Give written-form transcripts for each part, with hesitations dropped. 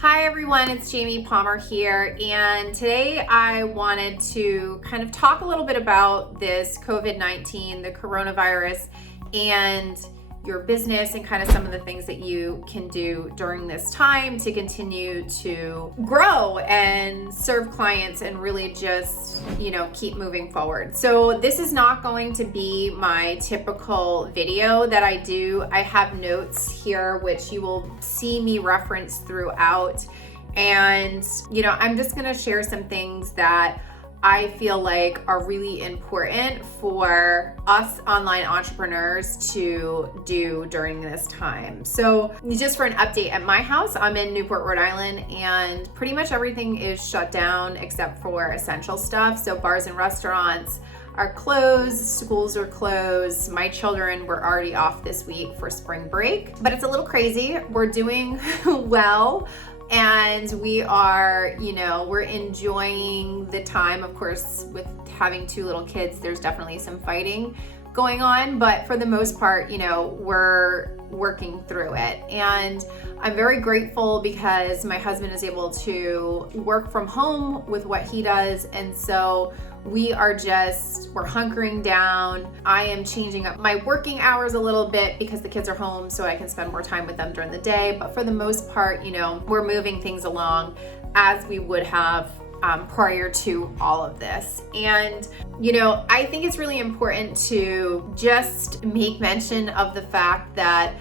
Hi everyone, it's Jamie Palmer here, and today I wanted to kind of talk a little bit about this COVID-19, the coronavirus, and your business and kind of some of the things that you can do during this time to continue to grow and serve clients and really just, keep moving forward. So this is not going to be my typical video that I do. I have notes here, which you will see me reference throughout. And, I'm just going to share some things that I feel like are really important for us online entrepreneurs to do during this time. So just for an update at my house, I'm in Newport, Rhode Island, and pretty much everything is shut down except for essential stuff. So bars and restaurants are closed, schools are closed. My children were already off this week for spring break, but it's a little crazy. We're doing well. And we are, we're enjoying the time. Of course, with having two little kids, there's definitely some fighting going on, but for the most part, we're working through it. And I'm very grateful because my husband is able to work from home with what he does. And so we're hunkering down. I am changing up my working hours a little bit because the kids are home so I can spend more time with them during the day. But for the most part, we're moving things along as we would have prior to all of this. And, I think it's really important to just make mention of the fact that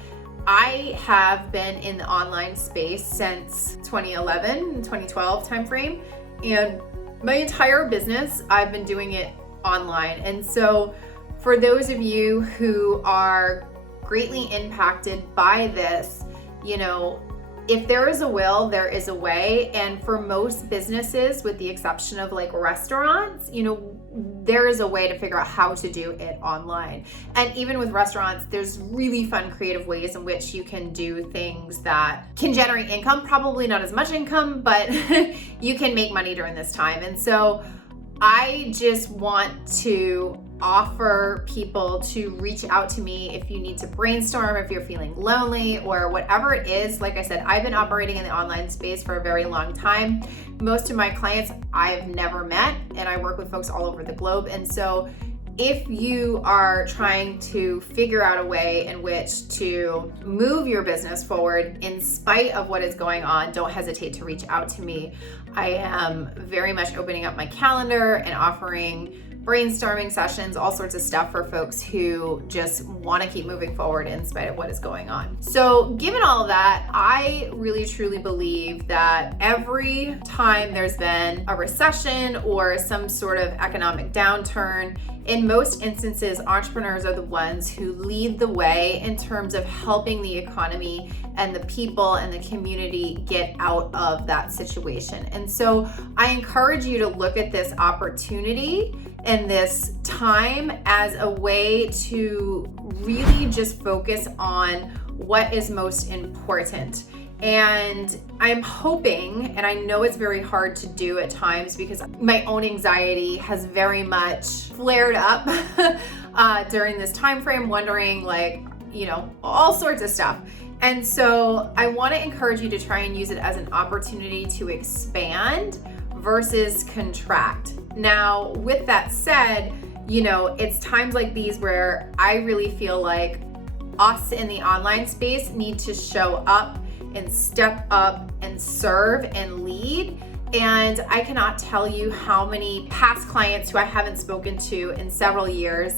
I have been in the online space since 2011, 2012 timeframe. And my entire business, I've been doing it online. And so for those of you who are greatly impacted by this, if there is a will, there is a way. And for most businesses, with the exception of like restaurants, there is a way to figure out how to do it online. And even with restaurants, there's really fun, creative ways in which you can do things that can generate income, probably not as much income, but you can make money during this time. And so I just want to offer people to reach out to me if you need to brainstorm, if you're feeling lonely or whatever it is. Like I said, I've been operating in the online space for a very long time. Most of my clients I've never met, and I work with folks all over the globe. And so if you are trying to figure out a way in which to move your business forward in spite of what is going on, don't hesitate to reach out to me. I am very much opening up my calendar and offering brainstorming sessions, all sorts of stuff for folks who just want to keep moving forward in spite of what is going on. So given all of that, I really truly believe that every time there's been a recession or some sort of economic downturn, in most instances, entrepreneurs are the ones who lead the way in terms of helping the economy and the people and the community get out of that situation. And so I encourage you to look at this opportunity and this time as a way to really just focus on what is most important. And I'm hoping, and I know it's very hard to do at times because my own anxiety has very much flared up during this time frame, wondering all sorts of stuff. And so I want to encourage you to try and use it as an opportunity to expand versus contract. Now, with that said, it's times like these where I really feel like us in the online space need to show up and step up and serve and lead. And I cannot tell you how many past clients who I haven't spoken to in several years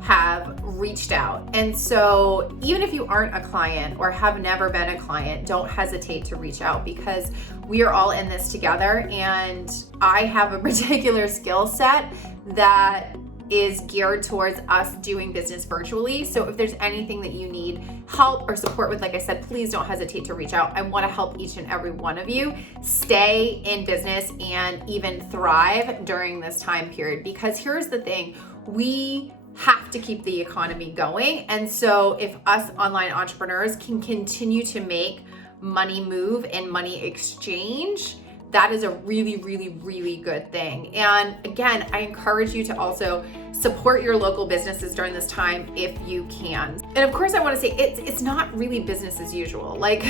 have reached out. And so even if you aren't a client or have never been a client, don't hesitate to reach out because we are all in this together. And I have a particular skill set that is geared towards us doing business virtually. So if there's anything that you need help or support with, like I said, please don't hesitate to reach out. I want to help each and every one of you stay in business and even thrive during this time period. Because here's the thing, we have to keep the economy going. And so if us online entrepreneurs can continue to make money move and money exchange, that is a really, really, really good thing. And again, I encourage you to also support your local businesses during this time if you can. And of course, I want to say it's not really business as usual. Like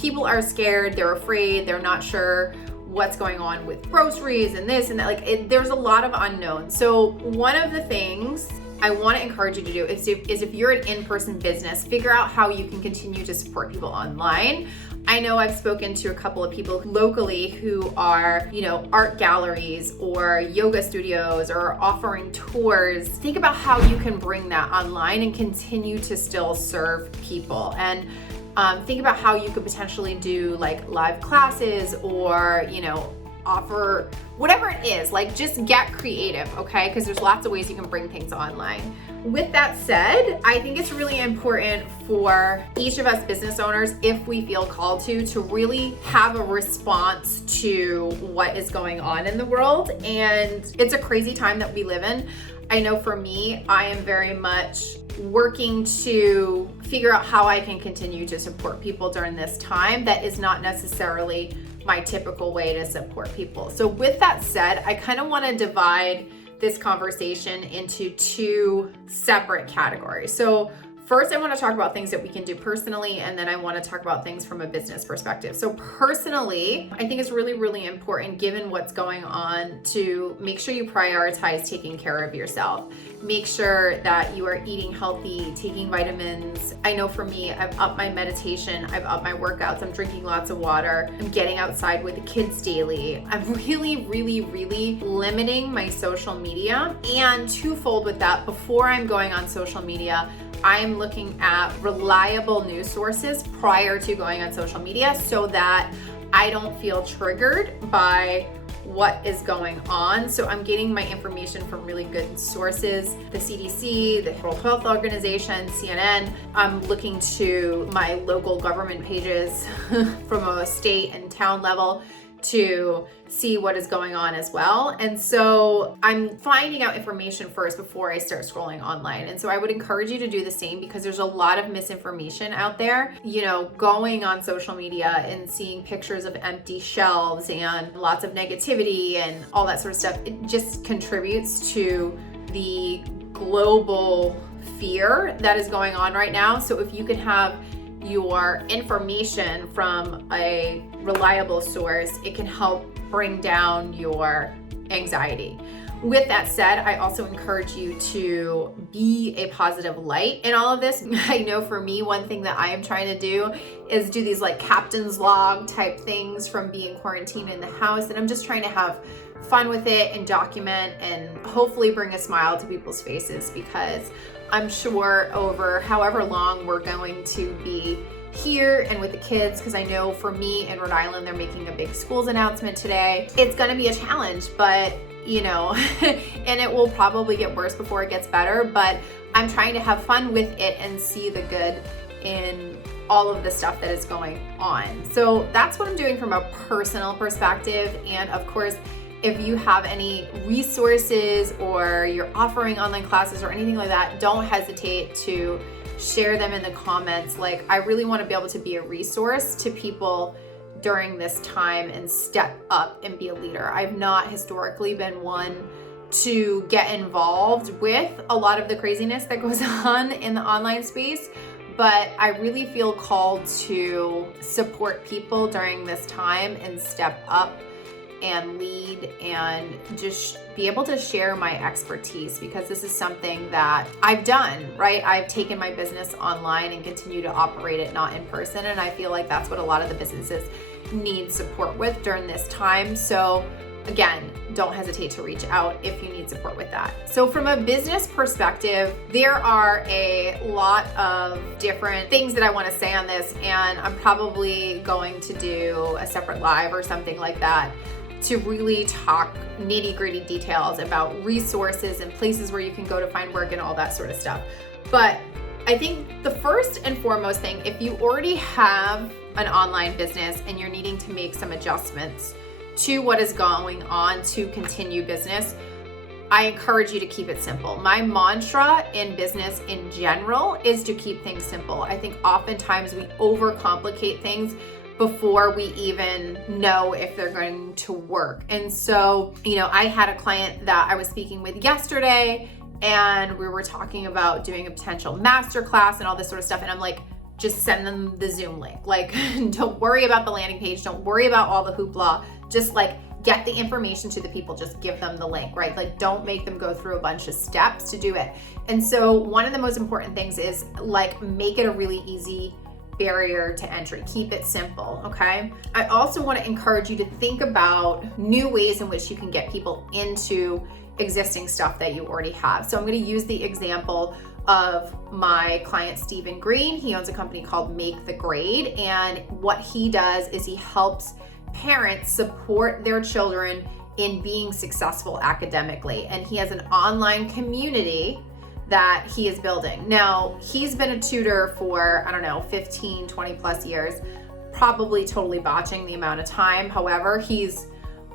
people are scared, they're afraid, they're not sure what's going on with groceries and this and that. Like there's a lot of unknowns. So one of the things I want to encourage you to do is if you're an in-person business, figure out how you can continue to support people online. I know I've spoken to a couple of people locally who are, art galleries or yoga studios or offering tours. Think about how you can bring that online and continue to still serve people. And think about how you could potentially do like live classes or, offer whatever it is, like just get creative, okay? Because there's lots of ways you can bring things online. With that said, I think it's really important for each of us business owners, if we feel called to really have a response to what is going on in the world. And it's a crazy time that we live in. I know for me, I am very much working to figure out how I can continue to support people during this time that is not necessarily my typical way to support people. So with that said, I kind of want to divide this conversation into two separate categories. So first, I want to talk about things that we can do personally, and then I want to talk about things from a business perspective. So personally, I think it's really, really important, given what's going on, to make sure you prioritize taking care of yourself. Make sure that you are eating healthy, taking vitamins. I know for me, I've upped my meditation, I've upped my workouts, I'm drinking lots of water, I'm getting outside with the kids daily. I'm really, really, really limiting my social media. And twofold with that, before I'm going on social media, I'm looking at reliable news sources prior to going on social media so that I don't feel triggered by what is going on. So I'm getting my information from really good sources, the CDC, the World Health Organization, CNN. I'm looking to my local government pages from a state and town level to see what is going on as well. And so I'm finding out information first before I start scrolling online. And so I would encourage you to do the same, because there's a lot of misinformation out there. Going on social media and seeing pictures of empty shelves and lots of negativity and all that sort of stuff, it just contributes to the global fear that is going on right now. So if you can have your information from a reliable source, it can help bring down your anxiety. With that said, I also encourage you to be a positive light in all of this. I know for me, one thing that I am trying to do is do these like captain's log type things from being quarantined in the house. And I'm just trying to have fun with it and document and hopefully bring a smile to people's faces, because I'm sure over however long we're going to be here and with the kids, because I know for me in Rhode Island, they're making a big schools announcement today. It's going to be a challenge, but and it will probably get worse before it gets better, but I'm trying to have fun with it and see the good in all of the stuff that is going on. So that's what I'm doing from a personal perspective. And of course, if you have any resources or you're offering online classes or anything like that, don't hesitate to share them in the comments. Like, I really want to be able to be a resource to people during this time and step up and be a leader. I've not historically been one to get involved with a lot of the craziness that goes on in the online space, but I really feel called to support people during this time and step up and lead and just be able to share my expertise, because this is something that I've done, right? I've taken my business online and continue to operate it not in person. And I feel like that's what a lot of the businesses need support with during this time. So again, don't hesitate to reach out if you need support with that. So from a business perspective, there are a lot of different things that I want to say on this, and I'm probably going to do a separate live or something like that to really talk nitty-gritty details about resources and places where you can go to find work and all that sort of stuff. But I think the first and foremost thing, if you already have an online business and you're needing to make some adjustments to what is going on to continue business, I encourage you to keep it simple. My mantra in business in general is to keep things simple. I think oftentimes we overcomplicate things before we even know if they're going to work. And so, I had a client that I was speaking with yesterday, and we were talking about doing a potential masterclass and all this sort of stuff. And I'm like, just send them the Zoom link. Like, don't worry about the landing page. Don't worry about all the hoopla. Just like get the information to the people. Just give them the link, right? Like, don't make them go through a bunch of steps to do it. And so one of the most important things is like, make it a really easy barrier to entry. Keep it simple, okay? I also want to encourage you to think about new ways in which you can get people into existing stuff that you already have. So I'm going to use the example of my client, Stephen Green. He owns a company called Make the Grade. And what he does is he helps parents support their children in being successful academically. And he has an online community that he is building. Now, he's been a tutor for, 15, 20 plus years, probably totally botching the amount of time. However, he's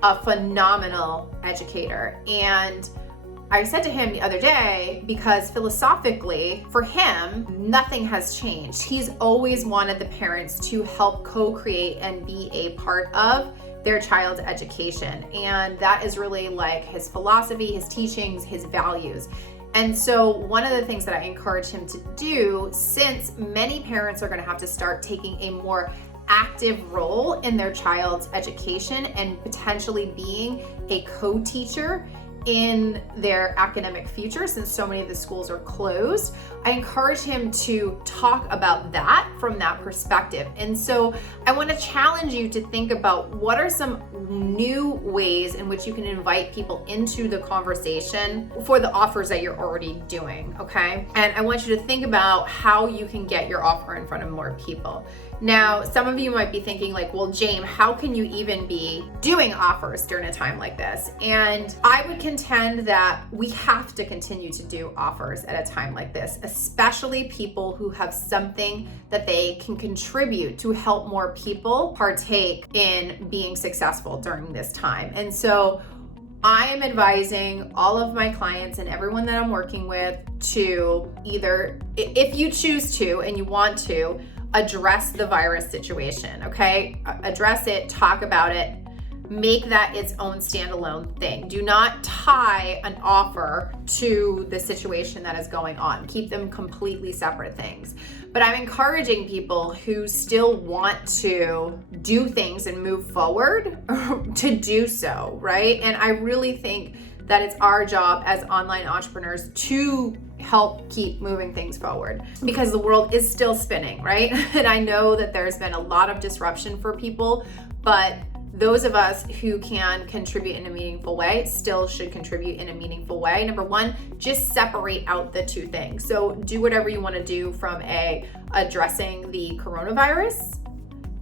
a phenomenal educator. And I said to him the other day, because philosophically for him, nothing has changed. He's always wanted the parents to help co-create and be a part of their child's education. And that is really like his philosophy, his teachings, his values. And so one of the things that I encourage him to do, since many parents are going to have to start taking a more active role in their child's education and potentially being a co-teacher in their academic future, since so many of the schools are closed, I encourage him to talk about that from that perspective. And so I want to challenge you to think about what are some new ways in which you can invite people into the conversation for the offers that you're already doing, okay? And I want you to think about how you can get your offer in front of more people. Now, some of you might be thinking like, well, James, how can you even be doing offers during a time like this? And I would contend that we have to continue to do offers at a time like this, especially people who have something that they can contribute to help more people partake in being successful during this time. And so I am advising all of my clients and everyone that I'm working with to either, if you choose to and you want to, address the virus situation, okay? Address it, talk about it, make that its own standalone thing. Do not tie an offer to the situation that is going on. Keep them completely separate things. But I'm encouraging people who still want to do things and move forward to do so, right? And I really think that it's our job as online entrepreneurs to help keep moving things forward, because the world is still spinning, right? And I know that there's been a lot of disruption for people, but those of us who can contribute in a meaningful way still should contribute in a meaningful way. Number one, just separate out the two things. So do whatever you want to do from addressing the coronavirus,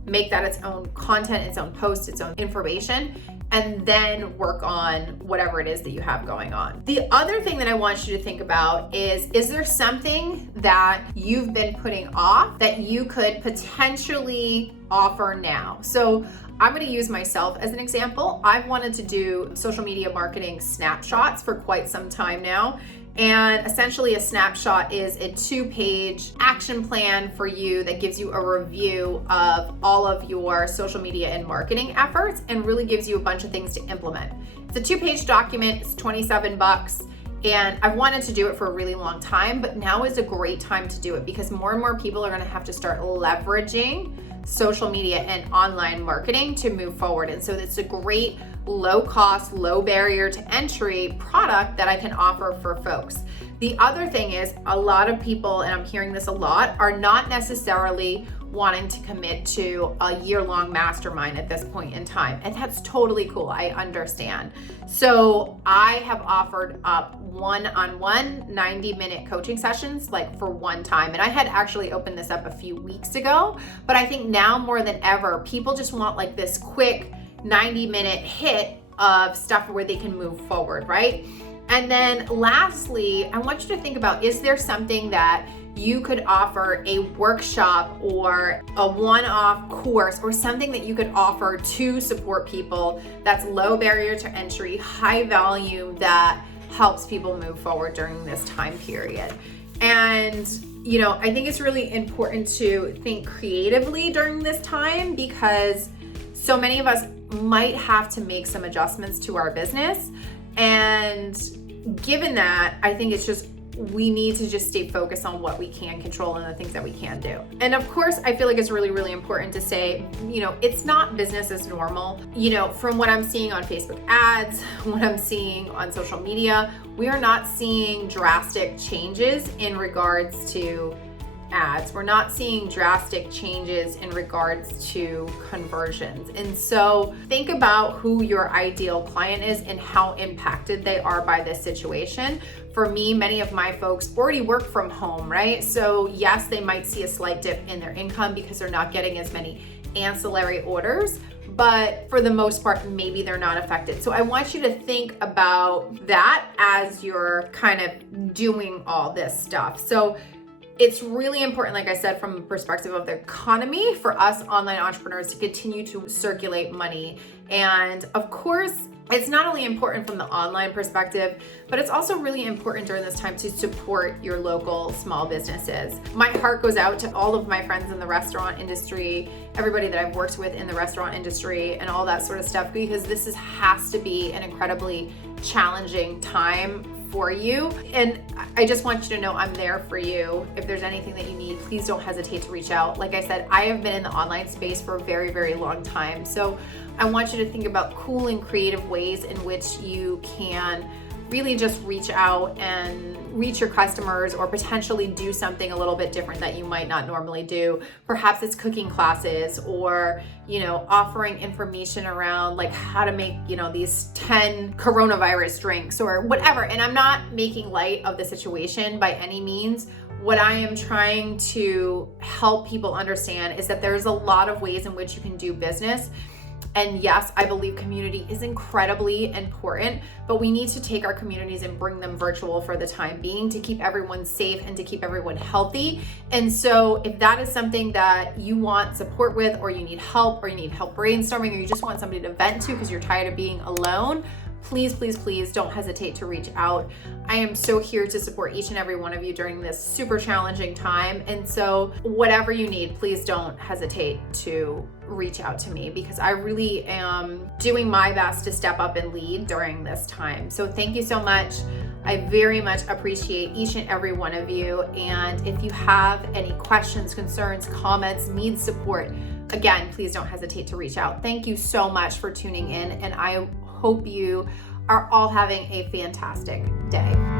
make that its own content, its own post, its own information, and then work on whatever it is that you have going on. The other thing that I want you to think about is there something that you've been putting off that you could potentially offer now? So I'm going to use myself as an example. I've wanted to do social media marketing snapshots for quite some time now. And essentially a snapshot is a 2-page action plan for you that gives you a review of all of your social media and marketing efforts and really gives you a bunch of things to implement. It's a 2-page document, it's $27. And I've wanted to do it for a really long time, but now is a great time to do it because more and more people are going to have to start leveraging social media and online marketing to move forward. And so it's a great low cost, low barrier to entry product that I can offer for folks. The other thing is a lot of people, and I'm hearing this a lot, are not necessarily wanting to commit to a year-long mastermind at this point in time. And that's totally cool. I understand. So I have offered up one-on-one 90-minute coaching sessions like for one time. And I had actually opened this up a few weeks ago, but I think now more than ever, people just want like this quick 90-minute hit of stuff where they can move forward, right? And then lastly, I want you to think about, is there something that you could offer, a workshop or a one-off course or something that you could offer to support people that's low barrier to entry, high value, that helps people move forward during this time period? And I think it's really important to think creatively during this time because so many of us might have to make some adjustments to our business. And given that, I think it's just we need to just stay focused on what we can control and the things that we can do. And of course, I feel like it's really, really important to say, it's not business as normal. From what I'm seeing on Facebook ads, what I'm seeing on social media, we are not seeing drastic changes in regards to ads. We're not seeing drastic changes in regards to conversions. And so think about who your ideal client is and how impacted they are by this situation. For me, many of my folks already work from home, right? So yes, they might see a slight dip in their income because they're not getting as many ancillary orders, but for the most part, maybe they're not affected. So I want you to think about that as you're kind of doing all this stuff. So it's really important, like I said, from the perspective of the economy, for us online entrepreneurs to continue to circulate money. And of course, it's not only important from the online perspective, but it's also really important during this time to support your local small businesses. My heart goes out to all of my friends in the restaurant industry, everybody that I've worked with in the restaurant industry and all that sort of stuff, because this has to be an incredibly challenging time for you. And I just want you to know I'm there for you. If there's anything that you need, please don't hesitate to reach out. Like I said, I have been in the online space for a very, very long time. So I want you to think about cool and creative ways in which you can really just reach out and reach your customers, or potentially do something a little bit different that you might not normally do. Perhaps it's cooking classes, or offering information around like how to make these 10 coronavirus drinks or whatever. And I'm not making light of the situation by any means. What I am trying to help people understand is that there's a lot of ways in which you can do business. And yes, I believe community is incredibly important, but we need to take our communities and bring them virtual for the time being to keep everyone safe and to keep everyone healthy. And so if that is something that you want support with, or you need help brainstorming, or you just want somebody to vent to because you're tired of being alone, please, please, please don't hesitate to reach out. I am so here to support each and every one of you during this super challenging time. And so whatever you need, please don't hesitate to reach out to me, because I really am doing my best to step up and lead during this time. So thank you so much. I very much appreciate each and every one of you. And if you have any questions, concerns, comments, need support, again, please don't hesitate to reach out. Thank you so much for tuning in, and I hope you are all having a fantastic day.